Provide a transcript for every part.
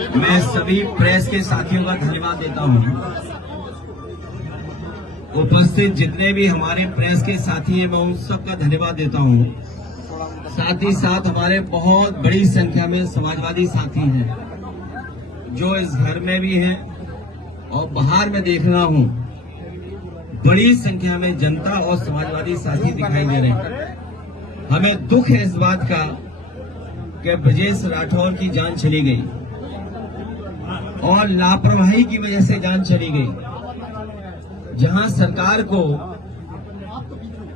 मैं सभी प्रेस के साथियों का धन्यवाद देता हूं। उपस्थित जितने भी हमारे प्रेस के साथी हैं, मैं उन सबका धन्यवाद देता हूं। साथ ही साथ हमारे बहुत बड़ी संख्या में समाजवादी साथी हैं जो इस घर में भी हैं और बाहर में देख रहा हूं बड़ी संख्या में जनता और समाजवादी साथी दिखाई दे रहे हैं। हमें दुख है इस बात का कि ब्रजेश राठौर की जान चली गई और लापरवाही की वजह से जान चली गई। जहां सरकार को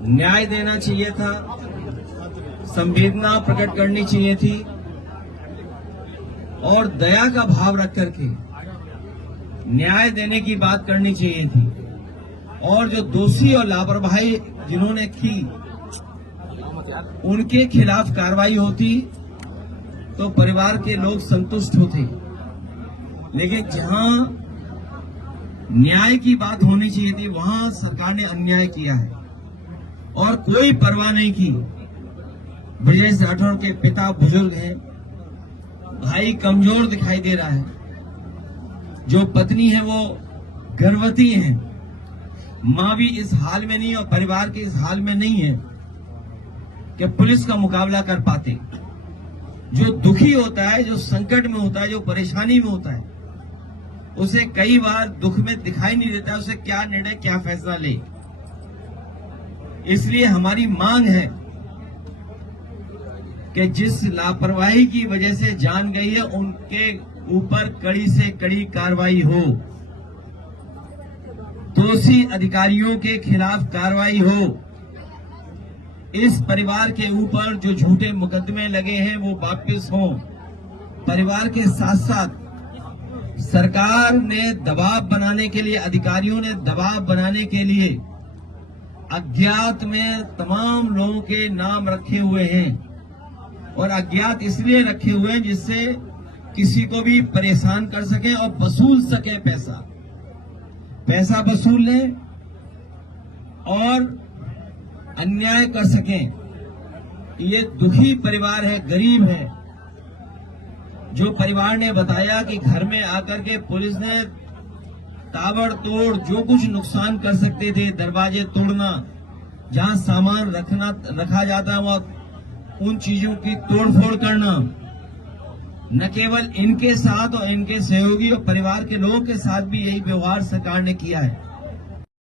न्याय देना चाहिए था, संवेदना प्रकट करनी चाहिए थी और दया का भाव रख करके न्याय देने की बात करनी चाहिए थी, और जो दोषी और लापरवाही जिन्होंने की उनके खिलाफ कार्रवाई होती तो परिवार के लोग संतुष्ट होते। लेकिन जहां न्याय की बात होनी चाहिए थी वहां सरकार ने अन्याय किया है और कोई परवाह नहीं की। ब्रजेश राठौर के पिता बुजुर्ग हैं, भाई कमजोर दिखाई दे रहा है, जो पत्नी है वो गर्भवती है, मां भी इस हाल में नहीं और परिवार के इस हाल में नहीं है कि पुलिस का मुकाबला कर पाते। जो दुखी होता है, जो संकट में होता है, जो परेशानी में होता है, उसे कई बार दुख में दिखाई नहीं देता उसे क्या निर्णय क्या फैसला ले। इसलिए हमारी मांग है कि जिस लापरवाही की वजह से जान गई है उनके ऊपर कड़ी से कड़ी कार्रवाई हो, दोषी अधिकारियों के खिलाफ कार्रवाई हो। इस परिवार के ऊपर जो झूठे मुकदमे लगे हैं वो वापस हों। परिवार के साथ साथ सरकार ने दबाव बनाने के लिए, अधिकारियों ने दबाव बनाने के लिए अज्ञात में तमाम लोगों के नाम रखे हुए हैं और अज्ञात इसलिए रखे हुए हैं जिससे किसी को भी परेशान कर सके और वसूल सके। पैसा वसूल लें और अन्याय कर सकें। ये दुखी परिवार है, गरीब है। जो परिवार ने बताया कि घर में आकर के पुलिस ने ताबड़तोड़ जो कुछ नुकसान कर सकते थे, दरवाजे तोड़ना, जहां सामान रखा जाता है वहां उन चीजों की तोड़फोड़ करना, न केवल इनके साथ और इनके सहयोगी और परिवार के लोगों के साथ भी यही व्यवहार सरकार ने किया है।